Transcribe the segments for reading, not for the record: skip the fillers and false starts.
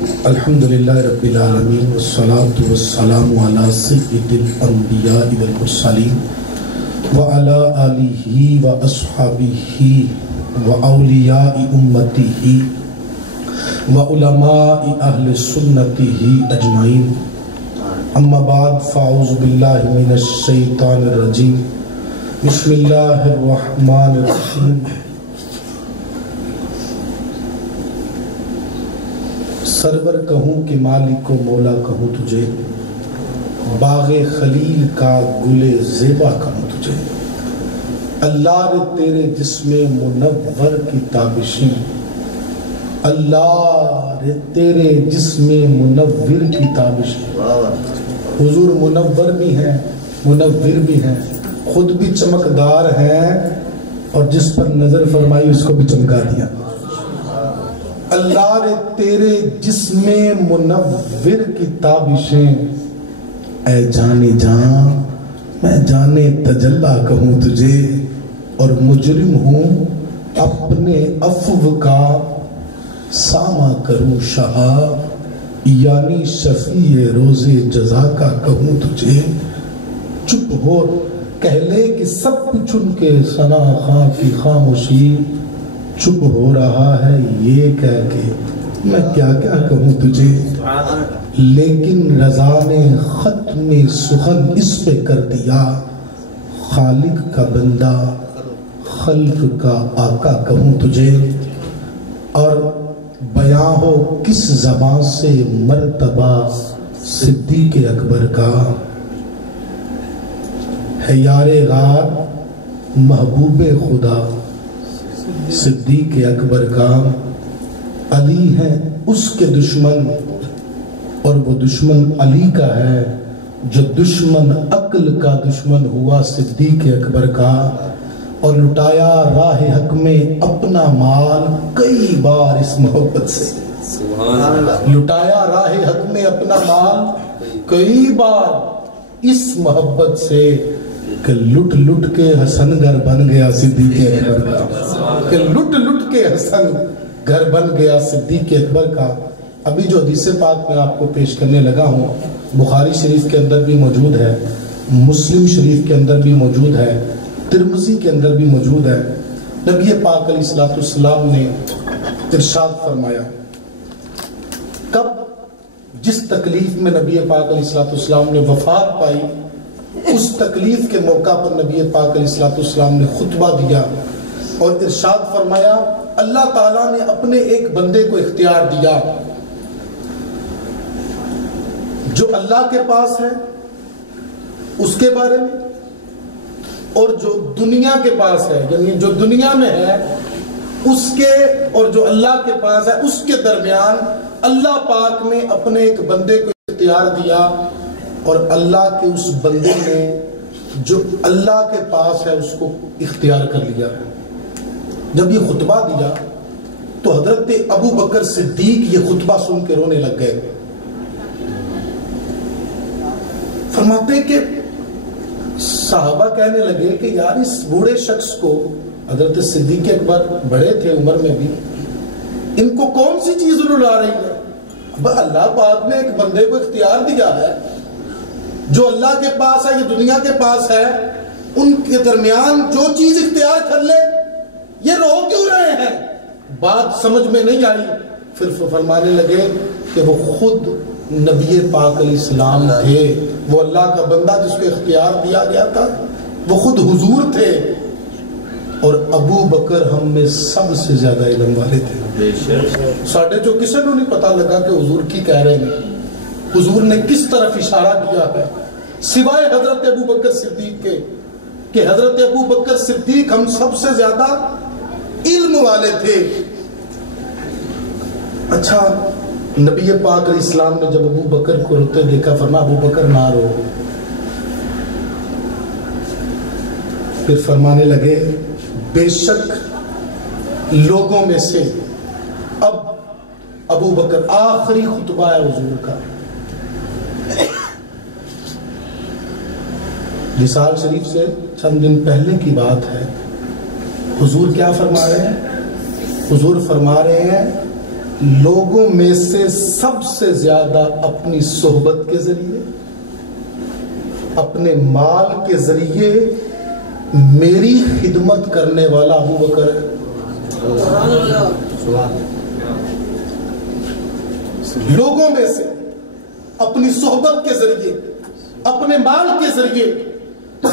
الحمدللہ رب العالمین والصلاة والسلام علی سید الانبیاء والمرسلین وعلی آلہ واصحابہ واولیاء امتہ وعلماء اہل سنتہ اجمعین، اما بعد فاعوذ باللہ من الشیطان الرجیم، بسم اللہ الرحمن الرحیم۔ سرور کہوں کہ مالک و مولا کہوں تجھے، باغ خلیل کا گل زیبا کہوں تجھے، اللہ رے تیرے جسم منور کی تابشیں، اللہ رے تیرے جسم منور کی تابشیں۔ حضور منور بھی ہیں، منور بھی ہیں، خود بھی چمکدار ہیں، اور جس پر نظر فرمائی اس کو بھی چمکا دیا۔ اللہ رے تیرے جسم منور کی تابشیں، اے جانے جان میں جانے تجلا کہوں تجھے، اور مجرم ہوں اپنے عفو کا سامہ کروں شہا، یعنی شفیع روز جزا کا کہوں تجھے۔ چپ ہو کہہ لے کہ سب کچھ ان کے ثنا خاں کی خاموشی، چپ ہو رہا ہے یہ کہہ کے میں کیا کیا کہوں تجھے، لیکن رضا نے ختم سخن اس پہ کر دیا، خالق کا بندہ خلق کا آقا کہوں تجھے۔ اور بیاں ہو کس زبان سے مرتبہ صدیق اکبر کا، ہے یار غار محبوب خدا صدیق اکبر کا، علی ہے اس کے دشمن اور وہ دشمن علی کا ہے، جو دشمن عقل کا دشمن ہوا صدیق اکبر کا، اور لٹایا راہ حق میں اپنا مال کئی بار اس محبت سے، لٹایا راہ حق میں اپنا مال کئی بار اس محبت سے، کہ لٹ لٹ کے حسن گھر بن گیا صدیق اکبر کا، کہ لٹ لٹ کے حسن گھر بن گیا صدیق اکبر کا۔ ابھی جو حدیث پاک میں آپ کو پیش کرنے لگا ہوں، بخاری شریف کے اندر بھی موجود ہے، مسلم شریف کے اندر بھی موجود ہے، ترمذی کے اندر بھی موجود ہے۔ نبی پاک علیہ السلام نے ارشاد فرمایا، کب جس تکلیف میں نبی پاک علیہ السلام نے وفات پائی، اس تکلیف کے موقع پر نبی پاک علیہ السلام نے خطبہ دیا اور ارشاد فرمایا، اللہ تعالیٰ نے اپنے ایک بندے کو اختیار دیا، جو اللہ کے پاس ہے اس کے بارے میں، اور جو دنیا کے پاس ہے یعنی جو دنیا میں ہے اس کے، اور جو اللہ کے پاس ہے اس کے درمیان اللہ پاک نے اپنے ایک بندے کو اختیار دیا، اور اللہ کے اس بندے نے جو اللہ کے پاس ہے اس کو اختیار کر لیا ہے۔ جب یہ خطبہ دیا تو حضرت ابو بکر صدیق یہ خطبہ سن کے رونے لگ گئے، فرماتے کہ صحابہ کہنے لگے کہ یار اس بوڑھے شخص کو، حضرت صدیق اکبر بڑے تھے عمر میں بھی، ان کو کون سی چیز رلا رہی ہے؟ اب اللہ پاک نے ایک بندے کو اختیار دیا ہے، جو اللہ کے پاس ہے یہ دنیا کے پاس ہے، ان کے درمیان جو چیز اختیار کر لے، یہ رو کیوں رہے ہیں؟ بات سمجھ میں نہیں آئی۔ پھر فرمانے لگے کہ وہ خود نبی پاک علیہ السلام تھے، وہ اللہ کا بندہ جس کو اختیار دیا گیا تھا وہ خود حضور تھے، اور ابو بکر ہم میں سب سے زیادہ علم والے تھے۔ ساڑھے جو کسی کو نہیں پتا لگا کہ حضور کی کہہ رہے ہیں، حضور نے کس طرف اشارہ کیا ہے، سوائے حضرت ابو بکر صدیق کے، کہ حضرت ابو بکر صدیق ہم سب سے زیادہ علم والے تھے۔ اچھا، نبی پاک علیہ السلام نے جب ابو بکر کو روتے دیکھا، فرمایا ابو بکر نہ رو۔ پھر فرمانے لگے، بے شک لوگوں میں سے اب ابو بکر، آخری خطبہ ہے حضور کا، وصال شریف سے چند دن پہلے کی بات ہے۔ حضور کیا فرما رہے ہیں؟ حضور فرما رہے ہیں لوگوں میں سے سب سے زیادہ اپنی صحبت کے ذریعے، اپنے مال کے ذریعے میری خدمت کرنے والا ابو بکر ہے۔ لوگوں میں سے اپنی صحبت کے ذریعے، اپنے مال کے ذریعے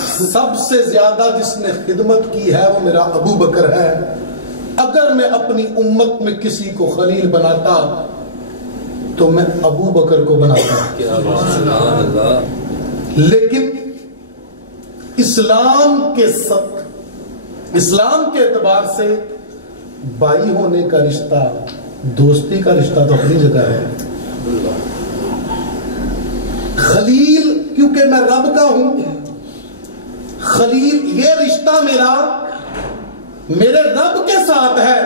سب سے زیادہ جس نے خدمت کی ہے وہ میرا ابو بکر ہے۔ اگر میں اپنی امت میں کسی کو خلیل بناتا تو میں ابو بکر کو بناتا، لیکن اسلام کے اعتبار سے بھائی ہونے کا رشتہ، دوستی کا رشتہ تو اپنی جگہ ہے۔ خلیل کیونکہ میں رب کا ہوں، خلیل یہ رشتہ میرے رب کے ساتھ ہے،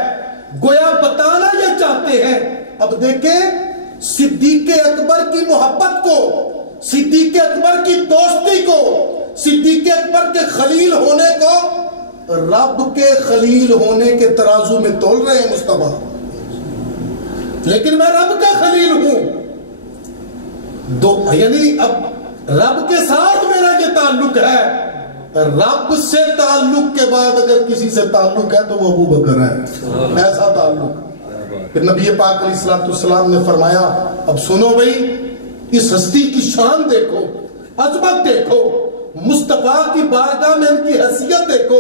گویا بتانا یہ چاہتے ہیں۔ اب دیکھیں صدیق اکبر کی محبت کو، صدیق اکبر کی دوستی کو، صدیق اکبر کے خلیل ہونے کو رب کے خلیل ہونے کے ترازو میں تول رہے ہیں مصطفیٰ، لیکن میں رب کا خلیل ہوں۔ یعنی اب رب کے ساتھ میرا یہ تعلق ہے، رب سے تعلق کے بعد اگر کسی سے تعلق ہے تو وہ ابو بکر ہے، ایسا تعلق۔ پھر نبی پاک علیہ السلام نے فرمایا اب سنو بھائی، اس ہستی کی شان دیکھو، عظمت دیکھو، مصطفیٰ کی بارگاہ میں ان کی حیثیت دیکھو۔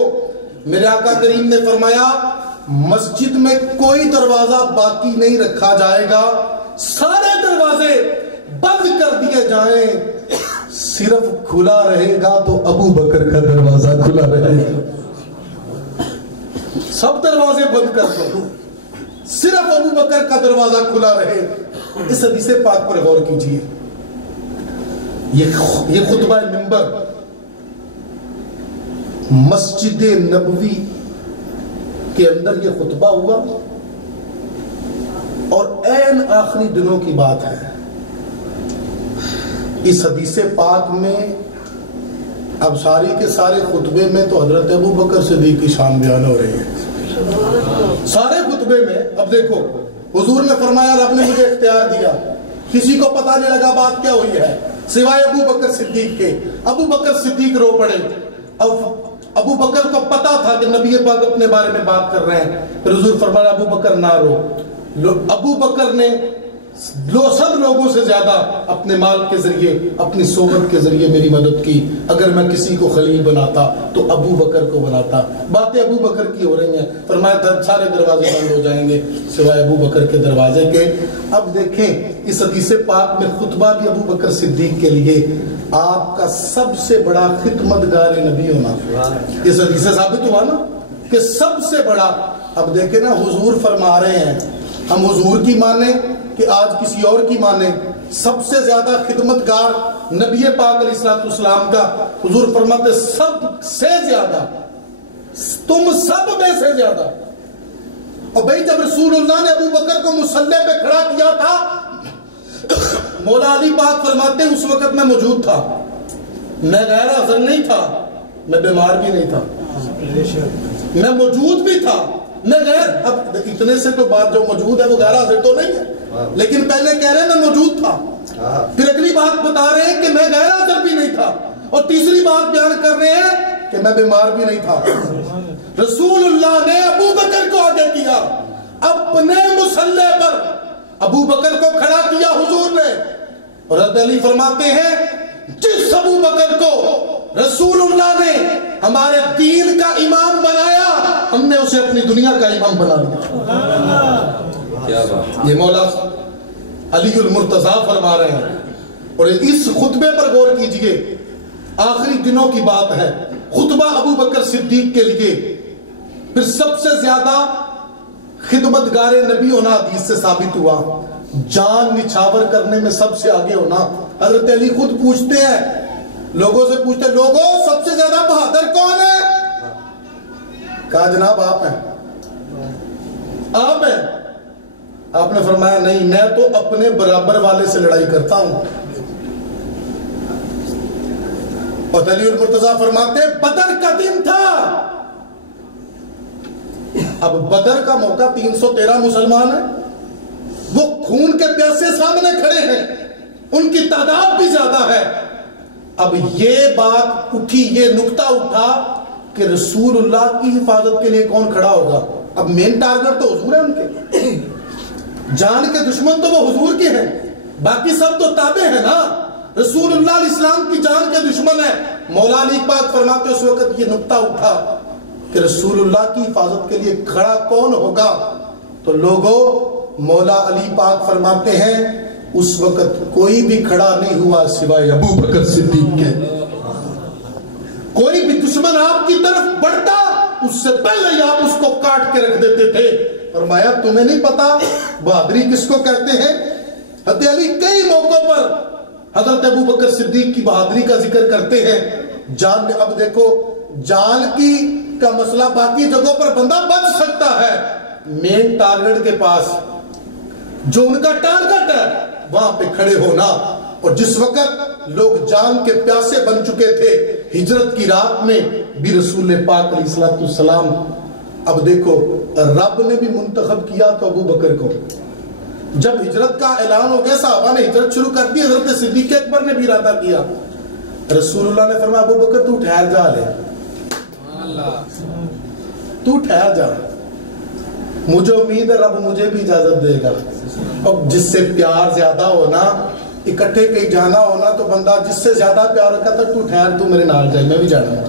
میرے آقا کریم نے فرمایا مسجد میں کوئی دروازہ باقی نہیں رکھا جائے گا، سارے دروازے بند کر دیے جائیں، صرف کھلا رہے گا تو ابو بکر کا دروازہ کھلا رہے گا۔ سب دروازے بند کر دو، صرف ابو بکر کا دروازہ کھلا رہے۔ اس حدیث پاک پر غور کیجئے، یہ خطبہ منبر مسجد نبوی کے اندر یہ خطبہ ہوا، اور عین آخری دنوں کی بات ہے۔ اس حدیث پاک میں اب ساری کے سارے خطبے میں تو حضرت ابو بکر صدیق کی شان بیان ہو رہی ہے، سارے خطبے میں۔ اب دیکھو حضور نے فرمایا رب نے مجھے اختیار دیا، کسی کو پتہ نہیں لگا بات کیا ہوئی ہے سوائے ابو بکر صدیق کے۔ ابو بکر صدیق رو پڑے۔ اب ابو بکر کو پتا تھا کہ نبی پاک اپنے بارے میں بات کر رہے ہیں، پھر حضور فرمایا ابو بکر نہ رو۔ ابو بکر نے سب لوگوں سے زیادہ اپنے مال کے ذریعے، اپنی صحبت کے ذریعے میری مدد کی۔ اگر میں کسی کو خلیل بناتا تو ابو بکر کو بناتا۔ باتیں ابو بکر کی ہو رہی ہیں، فرمایا سارے دروازے بند ہو جائیں گے سوائے ابو بکر کے دروازے کے۔ اب دیکھیں اس حدیث پاک میں خطبہ بھی ابو بکر صدیق کے لیے، آپ کا سب سے بڑا خدمتگار نبی ہونا، اس حدیث سے ثابت ہوا نا کہ سب سے بڑا۔ اب دیکھیں نا حضور فرما رہے ہیں، ہم حضور کی مانیں کہ آج کسی اور کی مانیں، سب سے زیادہ خدمتگار نبی پاک علیہ السلام کا، حضور فرماتے سب سے زیادہ، تم سب میں سے زیادہ۔ اور بھائی جب رسول اللہ نے ابو بکر کو مصلی پہ کھڑا کیا تھا، مولا علی پاک فرماتے اس وقت میں موجود تھا، میں غیر حاضر نہیں تھا، میں بیمار بھی نہیں تھا، میں موجود بھی تھا، میں غیر۔ اب اتنے سے تو بات جو موجود ہے وہ غیر حاضر تو نہیں ہے، لیکن پہلے کہہ رہے ہیں میں موجود تھا، پھر اگلی بات بتا رہے ہیں کہ میں غیر حاضر بھی نہیں تھا، اور تیسری بات بیان کر رہے ہیں کہ میں بیمار بھی نہیں تھا۔ رسول اللہ نے ابو بکر کو آگے کیا، اپنے مصلی پر ابو بکر کو کھڑا کیا حضور نے۔ اور حضرت علی فرماتے ہیں جس ابو بکر کو رسول اللہ نے ہمارے دین کا امام بنایا، ہم نے اسے اپنی دنیا کا امام بنا دیا۔ یہ مولا علی المرتضیٰ فرما رہے ہیں۔ اور اس خطبے پر غور کیجئے، آخری دنوں کی بات ہے، خطبہ ابو بکر صدیق کے لیے۔ پھر سب سے زیادہ خدمتگار نبی ہونا حدیث سے ثابت ہوا، جان نچھاور کرنے میں سب سے آگے ہونا۔ حضرت علی خود پوچھتے ہیں، لوگوں سے پوچھتے ہیں لوگوں سب سے زیادہ بہادر کون ہے؟ کہا جناب آپ ہیں، آپ ہیں۔ آپ نے فرمایا نہیں، میں تو اپنے برابر والے سے لڑائی کرتا ہوں۔ اور علی المرتضیٰ فرماتے بدر کا دن تھا، اب بدر کا موقع 313 مسلمان ہیں، وہ خون کے پیاسے سامنے کھڑے ہیں، ان کی تعداد بھی زیادہ ہے۔ اب یہ بات اٹھی، یہ نکتہ اٹھا کہ رسول اللہ کی حفاظت کے لیے کون کھڑا ہوگا؟ اب مین ٹارگٹ تو حضور ہے ان کے، جان کے دشمن تو وہ حضور کے ہیں، باقی سب تو تابع ہیں نا۔ رسول اللہ علیہ السلام کی جان کے دشمن ہے۔ مولا علی پاک فرماتے اس وقت یہ نکتہ اٹھا کہ رسول اللہ کی حفاظت کے لیے کھڑا کون ہوگا؟ تو لوگوں، مولا علی پاک فرماتے ہیں اس وقت کوئی بھی کھڑا نہیں ہوا سوائے ابو بکر صدیق کے۔ کوئی بھی دشمن آپ کی طرف بڑھتا اس سے پہلے ہی آپ اس کو کاٹ کے رکھ دیتے تھے۔ فرمایا تمہیں نہیں پتا بہادری کس کو کہتے ہیں؟ حضرت علی کئی موقعوں پر حضرت ابو بکر صدیق کی بہادری کا ذکر کرتے ہیں۔ جان میں اب دیکھو، جان کی کا مسئلہ باقی جگہوں پر بندہ بچ سکتا ہے، مین ٹارگٹ کے پاس جو ان کا ٹارگٹ ہے وہاں پہ کھڑے ہونا۔ اور جس وقت لوگ جان کے پیاسے بن چکے تھے ہجرت کی رات میں بھی رسول پاک علیہ السلام، اب دیکھو رب نے بھی منتخب کیا تو ابو بکر کو۔ جب ہجرت کا اعلان ہو گیا صحابہ نے ہجرت شروع کر دی، حضرت صدیق اکبر نے بھی ارادہ کیا۔ رسول اللہ نے فرمایا ابو بکر تو ٹھہر جا، لے تو ٹھہر جا، مجھے امید ہے رب مجھے بھی اجازت دے گا۔ اب جس سے پیار زیادہ ہونا، اکٹھے کہیں جانا ہونا تو بندہ جس سے زیادہ پیار رکھا تھا تو ٹھہر، تو میرے نال جائے، میں بھی جانا ہوں۔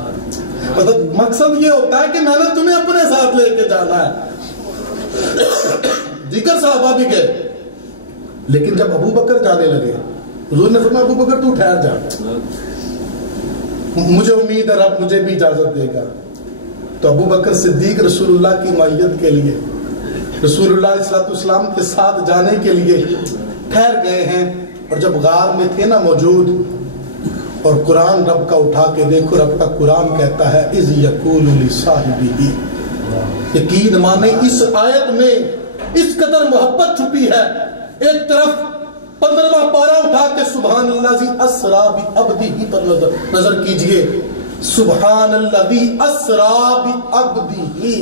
مطلب مقصد یہ ہوتا ہے کہ میں نے تمہیں اپنے ساتھ لے کے جانا ہے۔ دیگر صحابہ بھی گئے، لیکن جب ابو بکر جانے لگے حضور نے فرمایا ابو بکر تو ٹھہر جا، مجھے امید ہے رب مجھے بھی اجازت دے گا۔ تو ابو بکر صدیق رسول اللہ کی معیت کے لیے، رسول اللہ علیہ السلام کے ساتھ جانے کے لیے ٹھہر گئے ہیں۔ اور جب غار میں تھے نا موجود، اور قرآن رب کا اٹھا کے دیکھو، رب کا قرآن کہتا ہے اذ یقول لصاحبہ، یقین مانے اس آیت میں اس قدر محبت چھپی ہے۔ ایک طرف 15واں پارہ اٹھا کے سبحان الذی اسریٰ بعبدہ پر نظر کیجئے، سبحان الذی اسریٰ بعبدہ،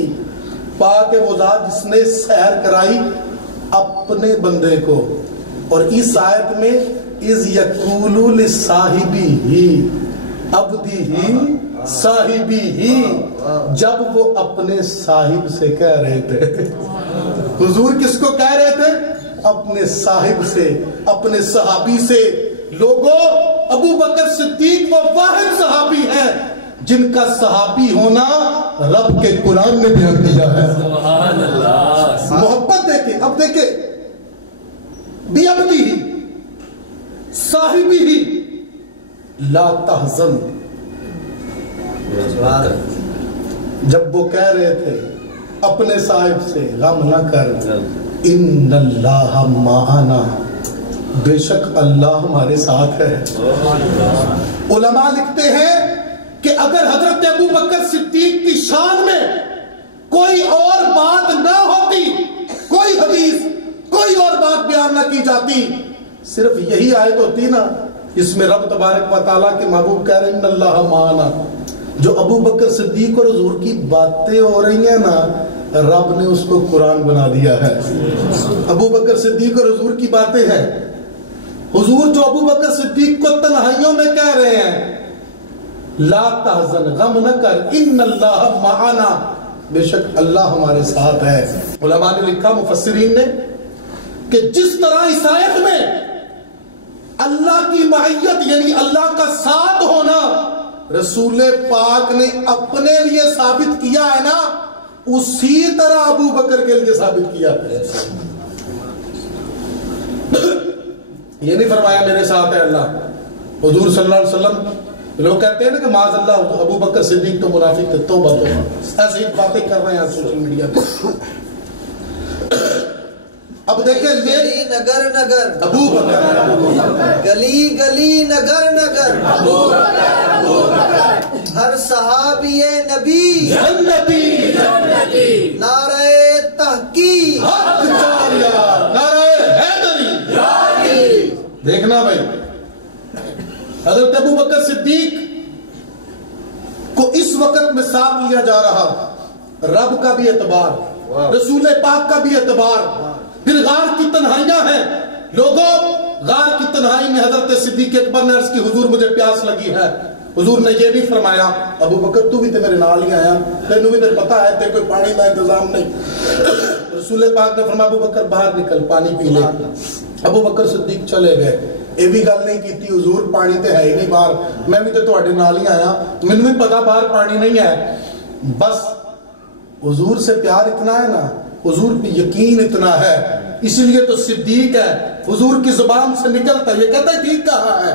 پاک وہ ذات جس نے سیر کرائی اپنے بندے کو۔ اور اس آیت میں اذ یقول لصاحبہ عبدہ صاحبہ، جب وہ اپنے صاحب سے کہہ رہے تھے۔ حضور کس کو کہہ رہے تھے؟ اپنے صاحب سے، اپنے صحابی سے۔ لوگوں، ابو بکر صدیق وہ واحد صحابی ہیں جن کا صحابی ہونا رب کے قرآن نے بیان کیا ہے۔ سبحان اللہ۔ محبت دیکھیں، اب دیکھیں، بی عبدی ہی صاحبی ہی لا تحزن، جب وہ کہہ رہے تھے اپنے صاحب سے غم نہ کر، ان اللہ معنا، بے شک اللہ ہمارے ساتھ ہے۔ علماء لکھتے ہیں کہ اگر حضرت ابو بکر صدیق کی شان میں کوئی اور بات نہ ہوتی، کوئی حدیث، کوئی اور بات بیان نہ کی جاتی، صرف یہی آیت ہوتی نا اس میں رب تبارک و تعالیٰ کے محبوب کہہ رہے ہیں ان اللہ معنا، جو ابو بکر صدیق اور حضور کی باتیں ہو رہی ہیں نا، رب نے اس کو قرآن بنا دیا ہے۔ ابو بکر صدیق اور حضور کی باتیں ہیں، حضور جو ابو بکر صدیق کو تنہائیوں میں کہہ رہے ہیں لا تحزن، غم نہ کر، ان اللہ معنا، بے شک اللہ ہمارے ساتھ ہے۔ علماء نے لکھا، مفسرین نے، کہ جس طرح اس آیت میں اللہ کی معیت یعنی اللہ کا ساتھ ہونا رسول پاک نے اپنے لیے ثابت کیا ہے نا، اسی طرح ابو بکر کے لیے ثابت کیا ہے۔ یہ نہیں فرمایا میرے ساتھ ہے اللہ۔ حضور صلی اللہ علیہ وسلم، لوگ کہتے ہیں نا کہ معاذ اللہ ابو بکر صدیق تو منافق تھے، توبہ توبہ، ایسے ہی باتیں کر رہے ہیں سوشل میڈیا پہ۔ اب دیکھیں گلی نگر نگر ابو بکر، گلی گلی نگر نگر ابو بکر، ابو بکر، ہر صحابی نبی جنتی، جنتی، نعرہ تحقیق، حق جاریہ، نعرہ حیدری جاری۔ دیکھنا بھائی، حضرت ابو بکر صدیق کو اس وقت میں ساتھ لیا جا رہا، رب کا بھی اعتبار، رسول پاک کا بھی اعتبار، پھر غار کی تنہائیاں ہیں لوگوں، غار کی تنہائی میں حضرت صدیق اکبر نے عرض کی حضور مجھے پیاس لگی ہے. حضور نے یہ نہیں فرمایا ابو بکر تو بھی تے میرے نال ہی آیا، تینوں بھی تے پتا ہے تے کوئی پانی کا انتظام نہیں. رسول پاک نے فرمایا ابو بکر باہر نکل پانی پی لے. ابو بکر صدیق چلے گئے. یہ بھی گل نہیں کی حضور پانی تے ہے ہی نہیں باہر، میں بھی تے تواڈے نال ہی آیا، مینوں بھی پتا باہر پانی نہیں ہے. بس حضور سے پیار اتنا ہے نا، حضور پہ یقین اتنا ہے، اس لیے تو صدیق ہے. حضور کی زبان سے نکلتا ہے، یہ کہتا ہے ٹھیک کہا ہے.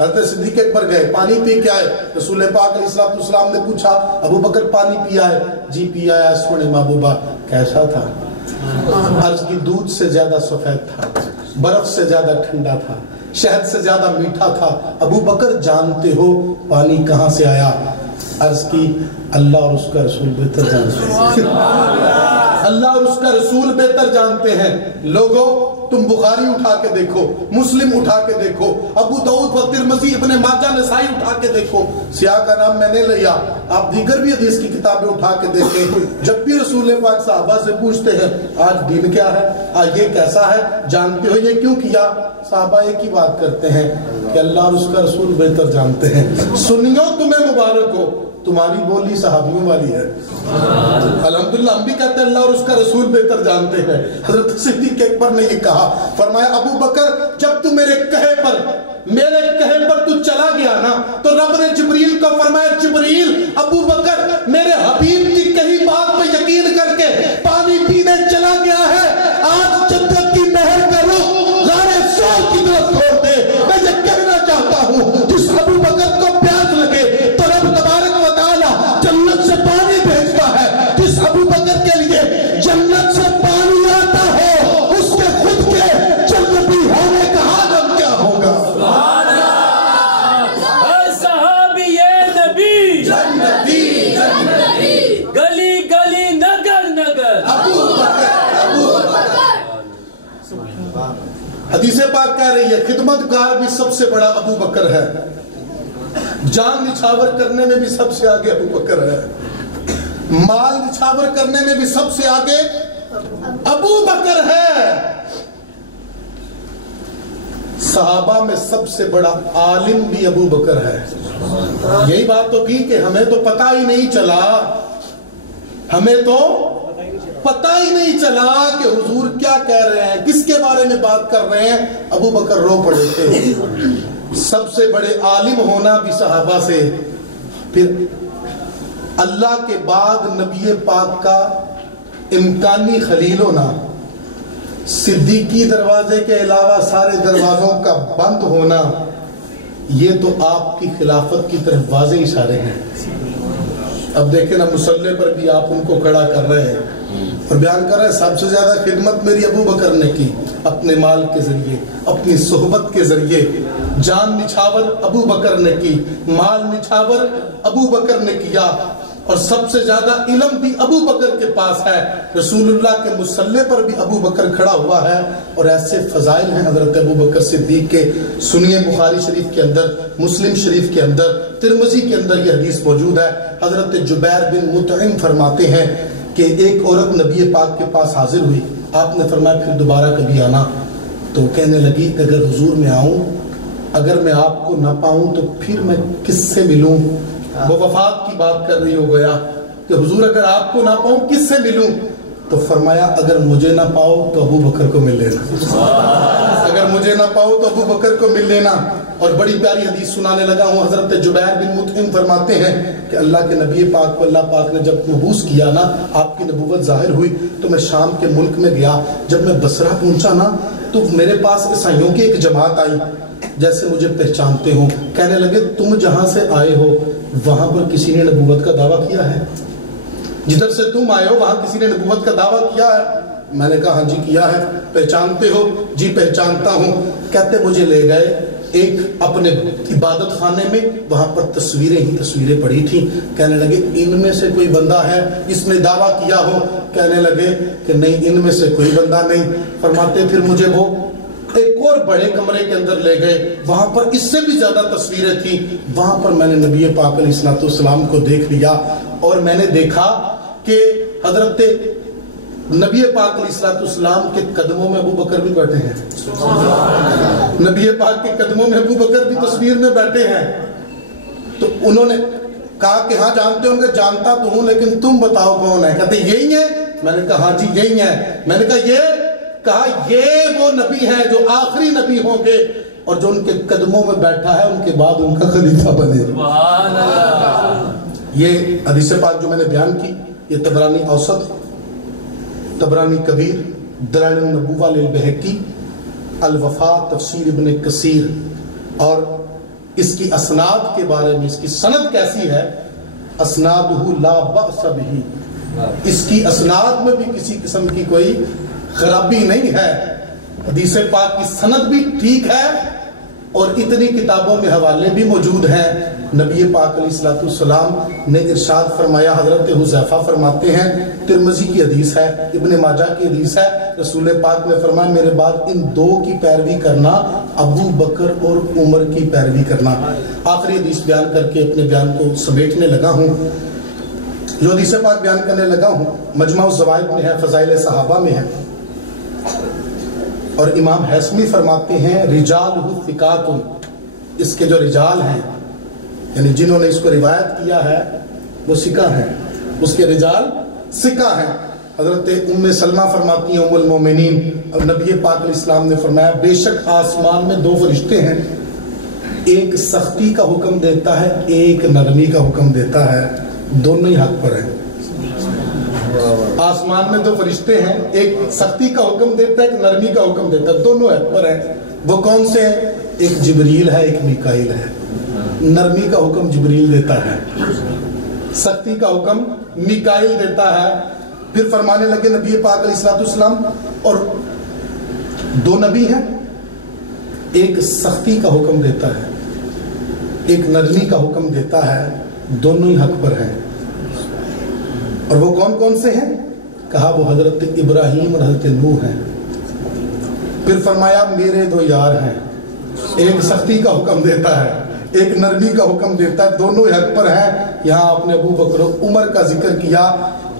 حضرت صدیق اکبر گئے، پانی پی کے آئے. رسول پاک علیہ السلام نے پوچھا ابو بکر پانی پیا ہے؟ جی پیا ہے. سونے محبوبہ کیسا تھا؟ عرض کی دودھ سے زیادہ سفید تھا، برف سے زیادہ ٹھنڈا تھا، شہد سے زیادہ میٹھا تھا. ابو بکر جانتے ہو پانی کہاں سے آیا؟ عرض کی اللہ اور اس کا رسول بہتر جانتے ہیں. اللہ اور اس کا رسول بہتر جانتے ہیں. لوگوں تم بخاری اٹھا کے دیکھو، مسلم اٹھا کے دیکھو، ابو داؤد و ترمذی، ابن ماجہ، نسائی اٹھا کے دیکھو. سیاہ کا نام میں نے لیا، آپ دیگر بھی حدیث کی کتابیں اٹھا کے دیکھیں. جب بھی رسول پاک صحابہ سے پوچھتے ہیں آج دین کیا ہے، آج یہ کیسا ہے، جانتے ہو یہ کیوں کیا؟ صحابہ ایک ہی بات کرتے ہیں کہ اللہ اور اس کا رسول بہتر جانتے ہیں. سنیو تمہیں مبارک ہو، تمہاری بولی صحابیوں والی ہے. الحمدللہ ہم بھی کہتے ہیں اللہ اور اس کا رسول بہتر جانتے ہیں. حضرت صدیق اکبر نے یہ کہا، فرمایا ابو بکر جب تو میرے کہے پر تو چلا گیا نا تو رب نے جبریل کو فرمایا جبریل ابو بکر میرے حبیب کی کہی بات پہ یقین کر کے پانی پینے چلا گیا ہے، آج جنت کی نہر کا رخ غار سور کی طرف چھوڑ دے. میں یہ کہنا چاہتا ہوں جس ابو بکر کو پیاس لگے تو رب تبارک و تعالی جنت سے پانی بھیجتا ہے. جس ابو بکر کے لیے جنت سے پانی آتا ہو اس کے خود کے جنتی ہونے کا حال کیا ہوگا؟ صحابی نبی جنتی گلی گلی نگر نگر ابو بکر. حدیث پاک کہہ رہی ہے خدمت گار بھی سب سے بڑا ابو بکر ہے، جان نچھاور کرنے میں بھی سب سے آگے ابو بکر ہے، مال نچھاور کرنے میں بھی سب سے آگے ابو بکر ہے. صحابہ میں سب سے بڑا عالم بھی ابو بکر ہے. یہی بات تو کی کہ ہمیں تو پتہ ہی نہیں چلا، ہمیں تو پتہ ہی نہیں چلا کہ حضور کیا کہہ رہے ہیں، کس کے بارے میں بات کر رہے ہیں. ابو بکر رو پڑے تھے. سب سے بڑے عالم ہونا بھی صحابہ سے، پھر اللہ کے بعد نبی پاک کا امکانی خلیل ہونا، صدیقی دروازے کے علاوہ سارے دروازوں کا بند ہونا، یہ تو آپ کی خلافت کی طرف واضح اشارے ہیں. اب دیکھیں نا مصلی پر بھی آپ ان کو کھڑا کر رہے ہیں اور بیان کر رہے ہیں سب سے زیادہ خدمت میری ابو بکر نے کی، اپنے مال کے ذریعے، اپنی صحبت کے ذریعے. جان نچھاور ابو بکر نے کی، مال نچھاور ابو بکر نے کیا، اور سب سے زیادہ علم بھی ابو بکر کے پاس ہے. رسول اللہ کے مصلی پر بھی ابو بکر کھڑا ہوا ہے. اور ایسے فضائل ہیں حضرت ابو بکر صدیق کے. سنیے بخاری شریف کے اندر، مسلم شریف کے اندر، ترمذی کے اندر یہ حدیث موجود ہے. حضرت جبیر بن مطعم فرماتے ہیں کہ ایک عورت نبی پاک کے پاس حاضر ہوئی. آپ نے فرمایا پھر دوبارہ کبھی آنا. تو کہنے لگی اگر حضور میں آؤں، اگر میں آپ کو نہ پاؤں تو پھر میں کس سے ملوں؟ وہ وفات کی بات کر رہی ہو گیا کہ حضور اگر آپ کو نہ پاؤں کس سے ملوں؟ تو فرمایا اگر مجھے نہ پاؤ تو ابو بکر کو مل لینا، اگر مجھے نہ پاؤ تو ابو بکر کو مل لینا. اور بڑی پیاری حدیث سنانے لگا ہوں. حضرت جبیر بن مطعم فرماتے ہیں کہ اللہ کے نبی پاک کو اللہ پاک نے جب مبعوث کیا نا، آپ کی نبوت ظاہر ہوئی، تو میں شام کے ملک میں گیا. جب میں بصرہ پہنچا نا تو میرے پاس عیسائیوں کی ایک جماعت آئی، جیسے مجھے پہچانتے ہوں. کہنے لگے تم جہاں سے آئے ہو وہاں پر کسی نے نبوت کا دعویٰ کیا ہے؟ جدھر سے تم آئے ہو وہاں کسی نے نبوت کا دعویٰ کیا ہے؟ میں نے کہا ہاں جی کیا ہے. پہچانتے ہو؟ جی پہچانتا ہوں. کہتے مجھے لے گئے ایک اپنے عبادت خانے میں، وہاں پر تصویریں پڑی تھیں. کہنے لگے ان میں سے کوئی بندہ ہے اس نے دعویٰ کیا ہو؟ کہنے لگے کہ نہیں ان میں سے کوئی بندہ نہیں. فرماتے پھر مجھے وہ ایک اور بڑے کمرے کے اندر لے گئے، وہاں پر اس سے بھی زیادہ تصویریں تھیں. وہاں پر میں نے نبی پاک علیہ السلام کو دیکھ لیا، اور میں نے دیکھا کہ حضرت نبی پاک علیہ السلام کے قدموں میں ابو بکر بھی بیٹھے ہیں. نبی پاک کے قدموں میں ابو بکر بھی تصویر میں بیٹھے ہیں. تو انہوں نے کہا کہ ہاں جانتے ہوں گے. جانتا تو ہوں لیکن تم بتاؤ کون ہے. کہتے یہی ہے. میں نے کہا ہاں جی یہی ہے. میں نے کہا یہ وہ نبی ہے جو آخری نبی ہوں گے اور جو ان کے قدموں میں بیٹھا ہے ان کے بعد ان کا خلیفہ بنے. سبحان اللہ. یہ حدیث پاک جو میں نے بیان کی یہ طبرانی اوسط، طبرانی کبیر، دلائل النبوہ للبہقی، الوفا تفسیر ابن کثیر. اور اس کی اسناد کے بارے میں، اس کی سند کیسی ہے؟ اسنادہ لا بأس بہ. اس کی اسناد میں بھی کسی قسم کی کوئی خرابی نہیں ہے. حدیث پاک کی سند بھی ٹھیک ہے اور اتنی کتابوں میں حوالے بھی موجود ہیں. نبی پاک علیہ السلام نے ارشاد فرمایا، حضرت حذیفہ فرماتے ہیں، ترمذی کی حدیث ہے، ابن ماجہ کی حدیث ہے، رسول پاک نے فرمایا میرے بعد ان دو کی پیروی کرنا، ابو بکر اور عمر کی پیروی کرنا. آخری حدیث بیان کر کے اپنے بیان کو سمیٹنے لگا ہوں. جو حدیث پاک بیان کرنے لگا ہوں مجمع الزوائد میں ہے، فضائل صحابہ میں ہے. اور امام حیثمی فرماتے ہیں رجالہ ثقات. اس کے جو رجال ہیں یعنی جنہوں نے اس کو روایت کیا ہے وہ ثقہ ہیں، اس کے رجال ثقہ ہیں. حضرت ام سلمہ فرماتی ہیں ام المومنین، اور نبی پاک علیہ السلام نے فرمایا بے شک آسمان میں دو فرشتے ہیں، ایک سختی کا حکم دیتا ہے ایک نرمی کا حکم دیتا ہے، دونوں ہی حق پر ہیں. آسمان میں دو فرشتے ہیں، ایک سختی کا حکم دیتا ہے ایک نرمی کا حکم دیتا ہے، دونوں حق پر ہیں. وہ کون سے ہیں؟ ایک جبریل ہے ایک میکائیل ہے. نرمی کا حکم جبریل دیتا ہے، سختی کا حکم میکائیل دیتا ہے. پھر فرمانے لگے نبی پاک علیہ السلام اور دو نبی ہیں، ایک سختی کا حکم دیتا ہے ایک نرمی کا حکم دیتا ہے، دونوں ہی حق پر ہیں. اور وہ کون کون سے ہیں؟ کہا وہ حضرت ابراہیم اور حضرت نوح ہیں. پھر فرمایا میرے دو یار ہیں، ایک سختی کا حکم دیتا ہے ایک نرمی کا حکم دیتا ہے، دونوں حق پر ہیں. یہاں آپ نے ابو بکر عمر کا ذکر کیا.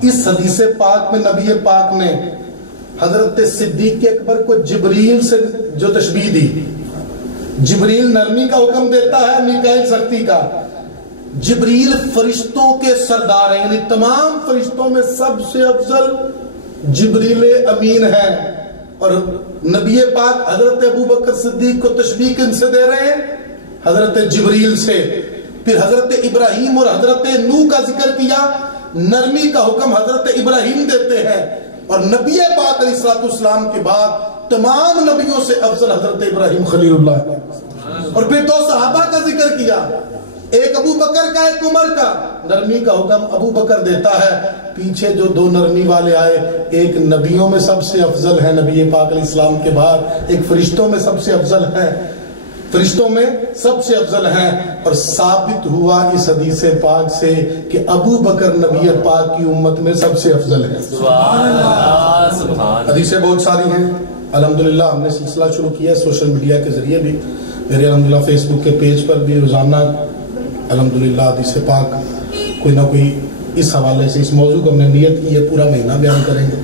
اس حدیث پاک میں نبی پاک نے حضرت صدیق اکبر کو جبریل سے جو تشبیہ دی، جبریل نرمی کا حکم دیتا ہے، میکائیل سختی کا. جبریل فرشتوں کے سردار ہیں، یعنی تمام فرشتوں میں سب سے افضل جبریل امین ہے. اور نبی پاک حضرت ابو بکر صدیق کو تشبیہ کن سے دے رہے ہیں؟ حضرت جبریل سے. پھر حضرت ابراہیم اور حضرت نوح کا ذکر کیا، نرمی کا حکم حضرت ابراہیم دیتے ہیں. اور نبی پاک علیہ السلام کے بعد تمام نبیوں سے افضل حضرت ابراہیم خلیل اللہ ہے. اور پھر دو صحابہ کا ذکر کیا، ایک ابو بکر کا ایک عمر کا. نرمی کا حکم ابو بکر دیتا ہے. پیچھے جو دو نرمی والے آئے، ایک نبیوں میں سب سے افضل ہے نبی پاک علیہ السلام کے بعد، ایک فرشتوں میں سب سے افضل ہے، فرشتوں میں سب سے افضل ہیں. اور ثابت ہوا اس حدیث پاک سے کہ ابو بکر نبی پاک کی امت میں سب سے افضل ہے. سبحان اللہ سبحان. حدیثیں بہت ساری ہیں. الحمدللہ ہم نے سلسلہ شروع کیا سوشل میڈیا کے ذریعے بھی. میرے الحمدللہ فیس بک کے پیج پر بھی روزانہ الحمدللہ حدیث پاک کوئی نہ کوئی اس حوالے سے اس موضوع کو ہم نے نیت کی ہے پورا مہینہ بیان کریں گے.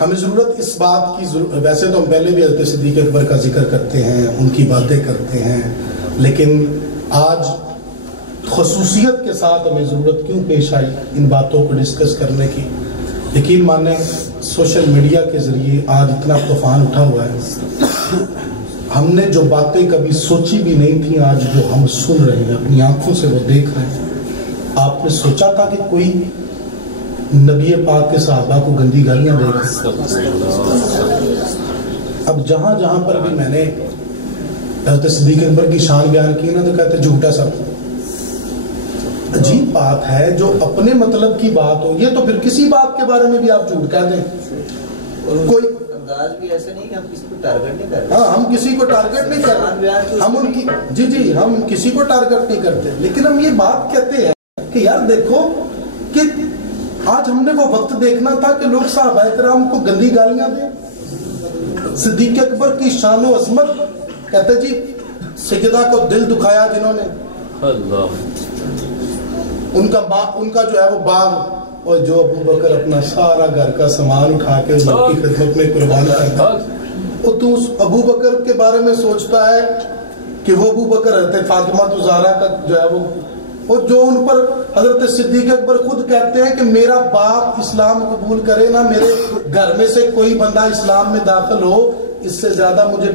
ہمیں ضرورت اس بات کی ویسے تو ہم پہلے بھی حضرت صدیق اکبر کا ذکر کرتے ہیں، ان کی باتیں کرتے ہیں، لیکن آج خصوصیت کے ساتھ ہمیں ضرورت کیوں پیش آئی ان باتوں کو ڈسکس کرنے کی؟ یقین مانیں سوشل میڈیا کے ذریعے آج اتنا طوفان اٹھا ہوا ہے. ہم نے جو باتیں کبھی سوچی بھی نہیں تھیں آج جو ہم سن رہے ہیں، اپنی آنکھوں سے وہ دیکھ رہے ہیں. آپ نے سوچا تھا کہ کوئی نبی پاک کے صحابہ کو گندی گالیاں دے گا؟ اب جہاں جہاں پر بھی میں نے حضرت صدیق اکبر کی شان بیان کی نا تو کہتے جھوٹا سب. عجیب بات ہے جو اپنے مطلب کی بات ہو، یہ تو پھر کسی بات کے بارے میں بھی آپ جھوٹ کہہ دیں. کوئی انداز بھی ایسے نہیں کہ ہم کسی کو ٹارگٹ نہیں کرتے. ہاں ہم کسی کو ٹارگٹ نہیں کرتے، ہم ان کی جی ہم کسی کو ٹارگٹ نہیں کرتے، لیکن ہم یہ بات کہتے ہیں کہ یار دیکھو کہ آج ہم نے وہ وقت دیکھنا تھا کہ لوگ صحابہ کرام کو گندی گالیاں دیں. صدیق اکبر کی شان و عظمت کہتے جی سیدہ کو دل دکھایا جنہوں نے، اللہ ان کا جو ہے وہ باغ اور جو ابو بکر اپنا سارا گھر کا سامان اٹھا کے اس کی خدمت میں قربان کرتا ہے، اور تو اس ابو بکر کے بارے میں سوچتا ہے کہ وہ ابو بکر حضرت فاطمہ زہرا کا جو ہے وہ، اور جو ان پر حضرت صدیق اکبر خود کہتے ہیں کہ میرا باپ اسلام قبول کرے نہ میرے گھر میں سے کوئی بندہ اسلام میں داخل ہو، اس سے زیادہ مجھے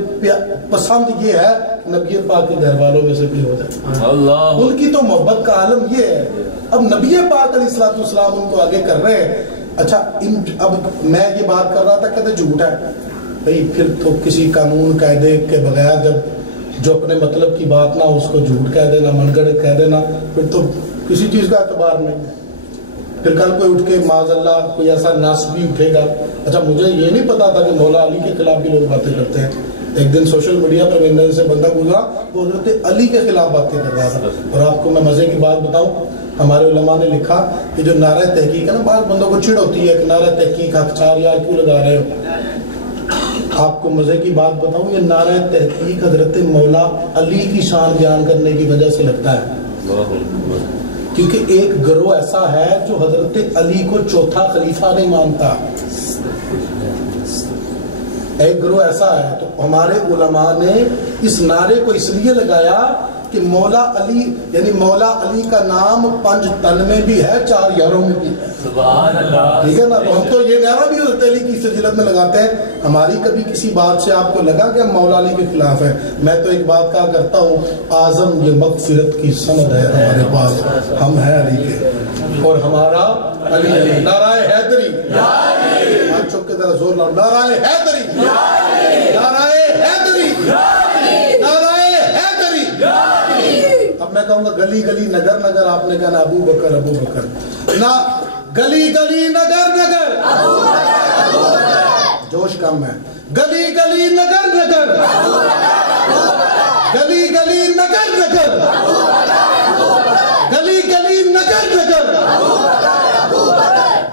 پسند یہ ہے نبی پاک کے گھر والوں میں سے بھی ہو جائے۔ اللہ ان کی تو محبت کا عالم یہ ہے۔ اب نبی پاک علیہ الصلوۃ والسلام ان کو آگے کر رہے ہیں۔ اچھا اب میں یہ بات کر رہا تھا، کہتے جھوٹ ہے بھائی، پھر تو کسی قانون قاعدے کے بغیر جب جو اپنے مطلب کی بات نہ اس کو جھوٹ کہہ دینا، من گڑھ کہہ دینا، پھر تو کسی چیز کا اعتبار نہیں ہے۔ پھر کل کوئی اٹھ کے معاذ اللہ کوئی ایسا ناس بھی اٹھے گا۔ اچھا مجھے یہ نہیں پتا تھا کہ مولا علی کے خلاف بھی لوگ باتیں کرتے ہیں۔ ایک دن سوشل میڈیا پر میرے نظر سے بندہ گزرا، وہ حضرت علی کے خلاف باتیں کر رہا تھا۔ اور آپ کو میں مزے کی بات بتاؤں، ہمارے علماء نے لکھا کہ جو نعرہ تحقیق ہے نا، بعض بندوں کو چڑ ہوتی ہے کہ نعرہ تحقیق حق چار یار کیوں لگا رہے ہو۔ آپ کو مزے کی بات بتاؤں، یہ نعرہ تحقیق حضرت مولا علی کی شان بیان کرنے کی وجہ سے لگتا ہے، کیونکہ ایک گروہ ایسا ہے جو حضرت علی کو چوتھا خلیفہ نہیں مانتا۔ ایک گروہ ایسا ہے، تو ہمارے علماء نے اس نعرے کو اس لیے لگایا کہ مولا علی، یعنی مولا علی کا نام 5 تن میں بھی ہے، 4 یاروں میں بھی ہے۔ سبحان اللہ، ٹھیک ہے نا؟ تو ہم تو یہ نعرہ بھی حضرت علی کی فضیلت میں لگاتے ہیں۔ ہماری کبھی کسی بات سے آپ کو لگا کہ ہم مولا علی کے خلاف ہیں؟ میں تو ایک بات کہا کرتا ہوں، اعظم یہ مغفرت کی سند ہے ہمارے پاس، ہم ہیں علی کے اور ہمارا علی ہے۔ نعرہ حیدری، ہاتھ چوک کے ذرا زور لاؤ، نعرہ حیدری، نعرہ حیدری، نعرہ حیدری۔ اب میں کہوں گا گلی گلی نگر نگر، آپ نے کہا نا ابو بکر ابو بکر، نہ گلی گلی نگر نگر، جوش کم ہے، گلی گلی نگر نگر، گلی گلی نگر نگر، گلی گلی نگر نگر،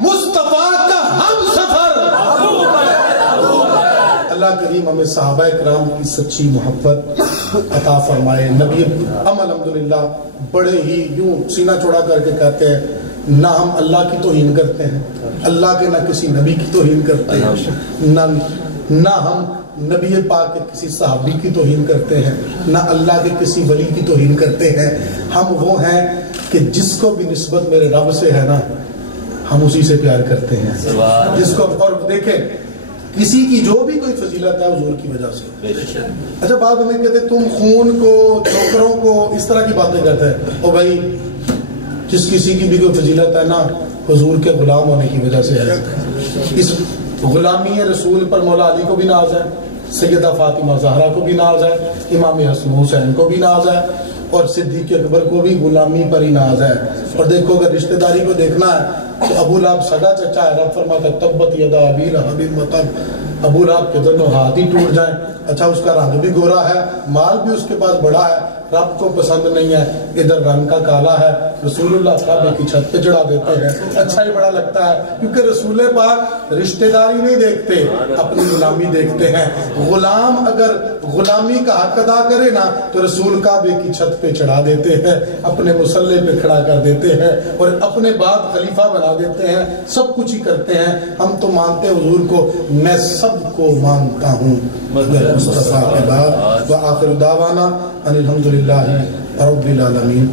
مصطفیٰ کا ہم سفر۔ اللہ کریم ہمیں صحابہ اکرام کی سچی محبت عطا فرمائے۔ نبی ہم الحمدللہ بڑے ہی یوں سینہ چوڑا کر کے کہتے ہیں، نہ ہم اللہ کی توہین کرتے ہیں، اللہ کے نہ کسی نبی کی توہین کرتے ہیں، نہ ہم نبی پاک کے کسی صحابی کی توہین کرتے ہیں، نہ اللہ کے کسی ولی کی توہین کرتے ہیں۔ ہم وہ ہیں کہ جس کو بھی نسبت میرے رب سے ہے نا، ہم اسی سے پیار کرتے ہیں، جس کو، اور دیکھیں کسی کی جو بھی کوئی فضیلت ہے حضور کی وجہ سے۔ اچھا بعد میں کہتے تم خون کو، ٹھوکروں کو، اس طرح کی باتیں کرتے ہیں، اور بھائی جس کسی کی بھی کوئی فضیلت ہے نا، حضور کے غلام ہونے کی وجہ سے ہے۔ اس غلامی رسول پر مولا علی کو بھی ناز ہے، سیدہ فاطمہ زہرا کو بھی ناز ہے، امام حسن حسین کو بھی ناز ہے، اور صدیق اکبر کو بھی غلامی پر ہی ناز ہے۔ اور دیکھو اگر رشتہ داری کو دیکھنا ہے تو ابو لہب سگا چچا ہے، رب فرماتا ہے تبت یدا ابی لہب وتب، ابو لہب کے دونوں ہاتھ ہی ٹوٹ جائیں۔ اچھا اس کا رنگ بھی گورا ہے، مال بھی اس کے پاس بڑا ہے، رب کو پسند نہیں ہے، ادھر رنگ کا کالا ہے، رسول اللہ کعبے کی چھت پہ چڑھا دیتے ہیں، اچھا ہی بڑا لگتا ہے، کیونکہ رسول پاک رشتہ داری نہیں دیکھتے، اپنی غلامی دیکھتے ہیں۔ غلام اگر غلامی کا حق ادا کرے نا تو رسول کعبے کی چھت پہ چڑھا دیتے ہیں، اپنے مصلے پہ کھڑا کر دیتے ہیں، اور اپنے بعد خلیفہ بنا دیتے ہیں، سب کچھ ہی کرتے ہیں۔ ہم تو مانتے حضور کو، میں سب کو مانتا ہوں مصطفیٰ کے بعد۔ وآخر دعوانا ان الحمدللہ رب العالمین۔